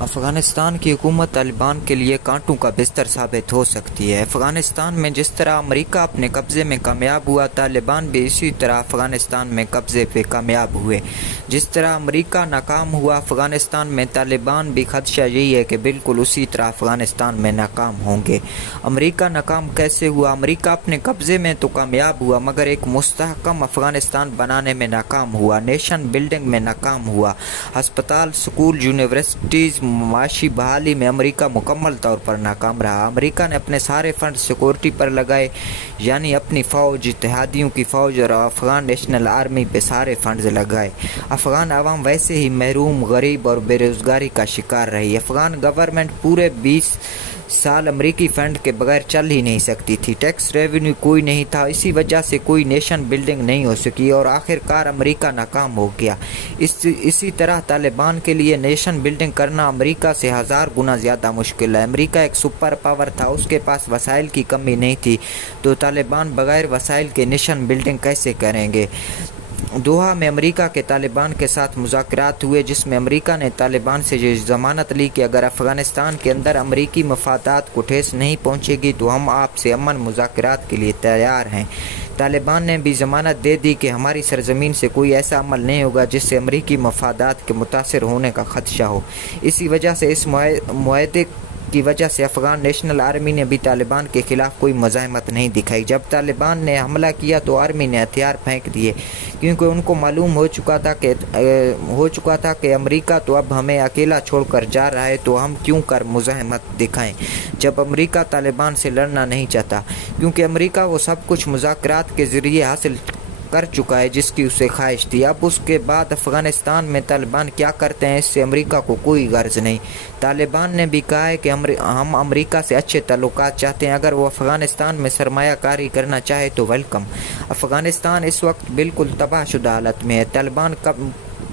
अफगानिस्तान की हुकूमत तालिबान के लिए कांटों का बिस्तर साबित हो सकती है। अफगानिस्तान में जिस तरह अमेरिका अपने कब्जे में कामयाब हुआ, तालिबान भी इसी तरह अफगानिस्तान में कब्जे पे कामयाब हुए। जिस तरह अमेरिका नाकाम हुआ अफगानिस्तान में, तालिबान भी खदशा यही है कि बिल्कुल उसी तरह अफगानिस्तान में नाकाम होंगे। अमेरिका नाकाम कैसे हुआ? अमेरिका अपने कब्जे में तो कामयाब हुआ मगर एक मुस्तहकम अफगानिस्तान बनाने में नाकाम हुआ, नेशन बिल्डिंग में नाकाम हुआ। अस्पताल, स्कूल, यूनिवर्सिटीज़, माशी बहाली में अमेरिका मुकम्मल तौर पर नाकाम रहा। अमेरिका ने अपने सारे फंड सिक्योरिटी पर लगाए, यानी अपनी फ़ौज, इत्तेहादियों की फ़ौज और अफगान नेशनल आर्मी पे सारे फंड्स लगाए। अफगान आवाम वैसे ही महरूम, गरीब और बेरोज़गारी का शिकार रही। अफगान गवर्नमेंट पूरे 20 साल अमेरिकी फंड के बगैर चल ही नहीं सकती थी। टैक्स रेवेन्यू कोई नहीं था, इसी वजह से कोई नेशन बिल्डिंग नहीं हो सकी और आखिरकार अमेरिका नाकाम हो गया। इसी तरह तालिबान के लिए नेशन बिल्डिंग करना अमेरिका से 1000 गुना ज़्यादा मुश्किल है। अमेरिका एक सुपर पावर था, उसके पास वसाइल की कमी नहीं थी, तो तालिबान बगैर वसाइल के नेशन बिल्डिंग कैसे करेंगे? दोहा में अमेरिका के तालिबान के साथ मुज़ाकरात हुए, जिसमें अमेरिका ने तालिबान से ये ज़मानत ली कि अगर अफ़गानिस्तान के अंदर अमेरिकी मफादात को ठेस नहीं पहुंचेगी तो हम आपसे अमन मुज़ाकरात के लिए तैयार हैं। तालिबान ने भी ज़मानत दे दी कि हमारी सरजमीन से कोई ऐसा अमल नहीं होगा जिससे अमेरिकी मफादात के मुतासर होने का खदशा हो। इसी वजह से इस मुआहदे की वजह से अफगान नेशनल आर्मी ने भी तालिबान के खिलाफ कोई मज़ाहमत नहीं दिखाई। जब तालिबान ने हमला किया तो आर्मी ने हथियार फेंक दिए, क्योंकि उनको मालूम हो चुका था कि अमेरिका तो अब हमें अकेला छोड़कर जा रहा है, तो हम क्यों कर मुज़ाहमत दिखाएं जब अमेरिका तालिबान से लड़ना नहीं चाहता, क्योंकि अमेरिका वो सब कुछ मुज़ाकरात के ज़रिए हासिल कर चुका है जिसकी उसे ख्वाहिश थी। अब उसके बाद अफ़गानिस्तान में तालिबान क्या करते हैं इससे अमेरिका को कोई गर्ज नहीं। तालिबान ने भी कहा है कि हम अमेरिका से अच्छे ताल्लुकात चाहते हैं, अगर वो अफ़गानिस्तान में सरमायाकारी करना चाहे तो वेलकम। अफ़गानिस्तान इस वक्त बिल्कुल तबाहशुदा हालत में है।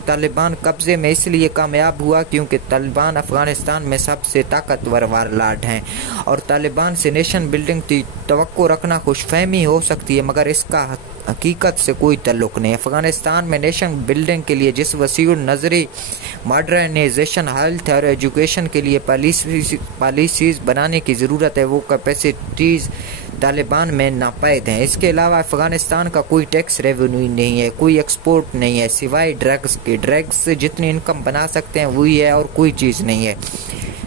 तालिबान कब्ज़े में इसलिए कामयाब हुआ क्योंकि तालिबान अफ़गानिस्तान में सबसे ताकतवर वारलाट हैं और तालिबान से नेशन बिल्डिंग की तवक्को रखना खुशफहमी हो सकती है मगर इसका हकीकत से कोई ताल्लुक़ नहीं। अफ़गानिस्तान में नेशन बिल्डिंग के लिए जिस वसीउ नज़री मॉडर्नाइजेशन, हेल्थ और एजुकेशन के लिए पॉलिसीज़ बनाने की ज़रूरत है, वो कैपेसिटीज़ तालिबान में नापैद हैं। इसके अलावा अफ़गानिस्तान का कोई टैक्स रेवेन्यू नहीं है, कोई एक्सपोर्ट नहीं है सिवाय ड्रग्स के। ड्रग्स से जितनी इनकम बना सकते हैं वही है और कोई चीज़ नहीं है।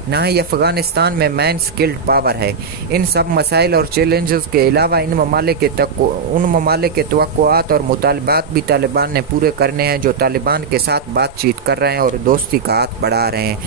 ना ही अफ़गानिस्तान में मैन स्किल्ड पावर है। इन सब मसाइल और चैलेंजेस के अलावा उन ममालिक के तवक्कुआत और मुतालबात भी तालिबान ने पूरे करने हैं जो तालिबान के साथ बातचीत कर रहे हैं और दोस्ती का हाथ बढ़ा रहे हैं।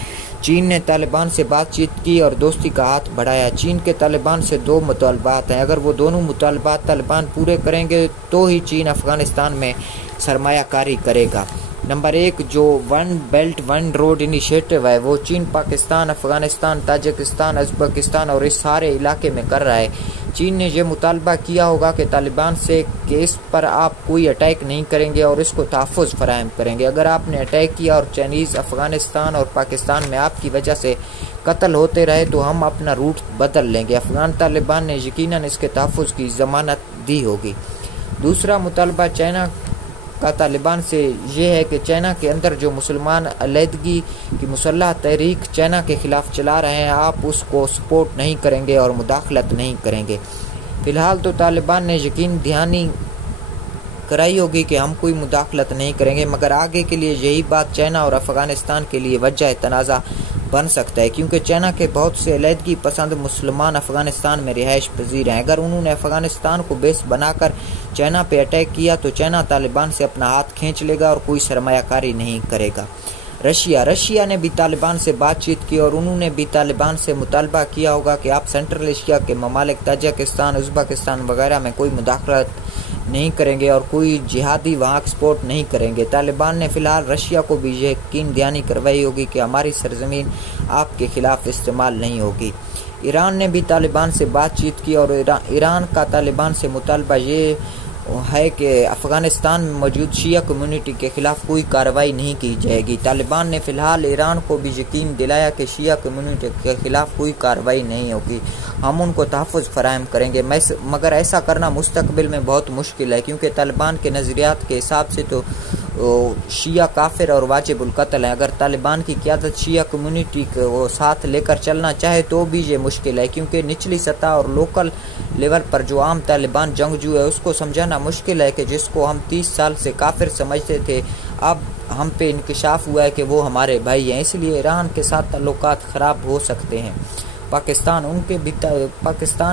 चीन ने तालिबान से बातचीत की और दोस्ती का हाथ बढ़ाया। चीन के तालिबान से 2 मुतालबात हैं, अगर वो दोनों मुतालबात तालिबान पूरे करेंगे तो ही चीन अफ़गानिस्तान में सरमायाकारी करेगा। नंबर 1, जो one belt one road initiative है वो चीन पाकिस्तान, अफ़गानिस्तान, ताजिकिस्तान, उज़्बेकिस्तान और इस सारे इलाके में कर रहा है। चीन ने यह मुतालबा किया होगा कि तालिबान से कि इस पर आप कोई अटैक नहीं करेंगे और इसको तहफ़्फ़ुज़ फराहम करेंगे। अगर आपने अटैक किया और चाइनीज़ अफ़गानिस्तान और पाकिस्तान में आपकी वजह से कत्ल होते रहे तो हम अपना रूट बदल लेंगे। अफ़गान तालिबान ने यकीनन इसके तहफ़्फ़ुज़ की ज़मानत दी होगी। दूसरा मुतालबा चाइना का तालिबान से ये है कि चाइना के अंदर जो मुसलमान अलहदगी की मुसल्लह तहरीक चाइना के ख़िलाफ़ चला रहे हैं, आप उसको सपोर्ट नहीं करेंगे और मुदाखलत नहीं करेंगे। फ़िलहाल तो तालिबान ने यकीन दहानी कराई होगी कि हम कोई मुदाखलत नहीं करेंगे, मगर आगे के लिए यही बात चाइना और अफ़गानिस्तान के लिए वजह तनाज़ा बन सकता है, क्योंकि चाइना के बहुत से अलहदगी पसंद मुसलमान अफ़गानिस्तान में रिहाइश पजीर हैं। अगर उन्होंने अफ़गानिस्तान को बेस बनाकर चाइना पे अटैक किया तो चाइना तालिबान से अपना हाथ खींच लेगा और कोई सरमायाकारी नहीं करेगा। रशिया ने भी तालिबान से बातचीत की और उन्होंने भी तालिबान से मुतालबा किया होगा कि आप सेंट्रल एशिया के ममालिक ताजिकिस्तान, उज़्बेकिस्तान वगैरह में कोई मुदाखलत नहीं करेंगे और कोई जिहादी वहाँ एक्सपोर्ट नहीं करेंगे। तालिबान ने फ़िलहाल रशिया को भी यकीन दहानी करवाई होगी कि हमारी सरजमीन आपके ख़िलाफ़ इस्तेमाल नहीं होगी। ईरान ने भी तालिबान से बातचीत की और ईरान का तालिबान से मुतालबा ये है कि अफ़गानिस्तान में मौजूद शिया कम्युनिटी के ख़िलाफ़ कोई कार्रवाई नहीं की जाएगी। तालिबान ने फ़िलहाल ईरान को भी यकीन दिलाया कि शिया कम्युनिटी के ख़िलाफ़ कोई कार्रवाई नहीं होगी, हम उनको तहफ़्फ़ुज़ फराहम करेंगे। मगर ऐसा करना मुस्तक़बिल में बहुत मुश्किल है, क्योंकि तालिबान के नज़रियात के हिसाब से तो शिया काफिर और वाजिबुल कत्ल हैं। अगर तालिबान की क़यादत शिया कम्युनिटी को साथ लेकर चलना चाहे तो भी ये मुश्किल है, क्योंकि निचली सतह और लोकल लेवल पर जो आम तालिबान जंगजू है उसको समझाना मुश्किल है कि जिसको हम 30 साल से काफिर समझते थे, अब हम पे इंकशाफ हुआ है कि वो हमारे भाई हैं। इसलिए ईरान के साथ ताल्लुकात ख़राब हो सकते हैं। पाकिस्तान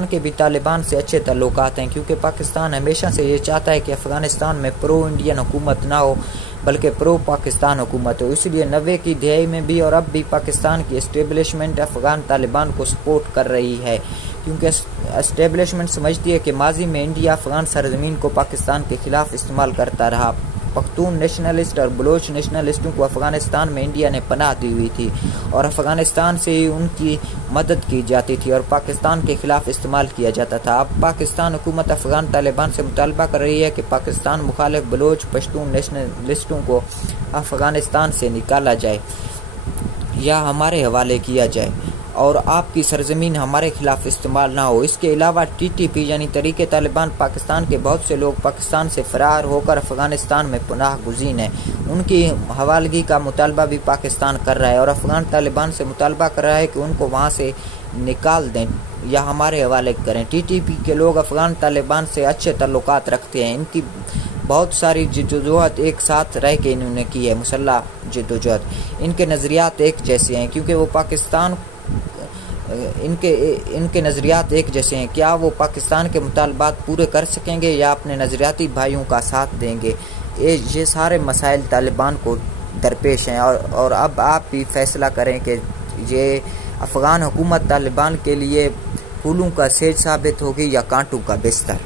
के भी तालिबान से अच्छे ताल्लुकात हैं, क्योंकि पाकिस्तान हमेशा से ये चाहता है कि अफ़गानिस्तान में प्रो इंडियन हुकूमत ना हो बल्कि प्रो पाकिस्तान हुकूमत हो। इसलिए 90 की दहाई में भी और अब भी पाकिस्तान की इस्टेब्लिशमेंट अफ़गान तालिबान को सपोर्ट कर रही है, क्योंकि इस्टेब्लिशमेंट समझती है कि माजी में इंडिया अफ़गान सरजमीन को पाकिस्तान के खिलाफ इस्तेमाल करता रहा। पख्तून नेशनलिस्ट और बलोच नेशनलिस्टों को अफ़गानिस्तान में इंडिया ने पनाह दी हुई थी और अफ़गानिस्तान से ही उनकी मदद की जाती थी और पाकिस्तान के खिलाफ इस्तेमाल किया जाता था। अब पाकिस्तान हुकूमत अफ़गान तालिबान से मुतालबा कर रही है कि पाकिस्तान मुखालिफ बलोच पश्तून नेशनलिस्टों को अफ़गानिस्तान से निकाला जाए या हमारे हवाले किया जाए और आपकी सरजमीन हमारे खिलाफ इस्तेमाल ना हो। इसके अलावा TTP यानी तहरीक तालिबान पाकिस्तान के बहुत से लोग पाकिस्तान से फरार होकर अफ़गानिस्तान में पनाह गुज़ीर हैं। उनकी हवालगी का मुतालबा भी पाकिस्तान कर रहा है और अफ़गान तालिबान से मुतालबा कर रहा है कि उनको वहाँ से निकाल दें या हमारे हवाले करें। TTP के लोग अफ़गान तालिबान से अच्छे ताल्लुकात रखते हैं। इनकी बहुत सारी जद्दोजहद एक साथ रह के इन्होंने की है, मुसल्लह जद्दोजहद। इनके नज़रियात एक जैसे हैं, क्योंकि वो पाकिस्तान इनके नज़रियात एक जैसे हैं। क्या वो पाकिस्तान के मुतालबात पूरे कर सकेंगे या अपने नज़रियाती भाइयों का साथ देंगे? ये सारे मसाइल तालिबान को दरपेश हैं और अब आप भी फैसला करें कि ये अफ़गान हुकूमत तालिबान के लिए फूलों का सेज साबित होगी या कांटों का बिस्तर।